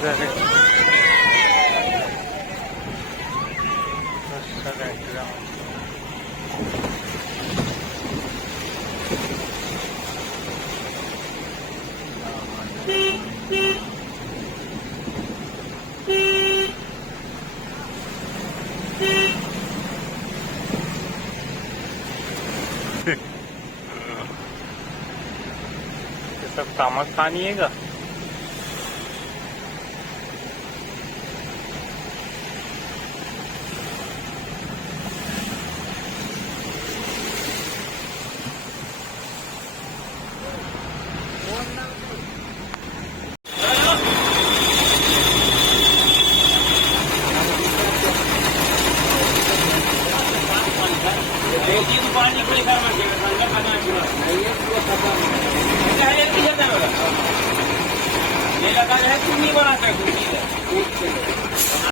घरे सगळ्यांच्या सब तामस पानी है का पानी कोई काम नहीं करता खाना छुड़ा नहीं है वो खत्म है क्या है कि ये लगा है तुम नहीं बना सकते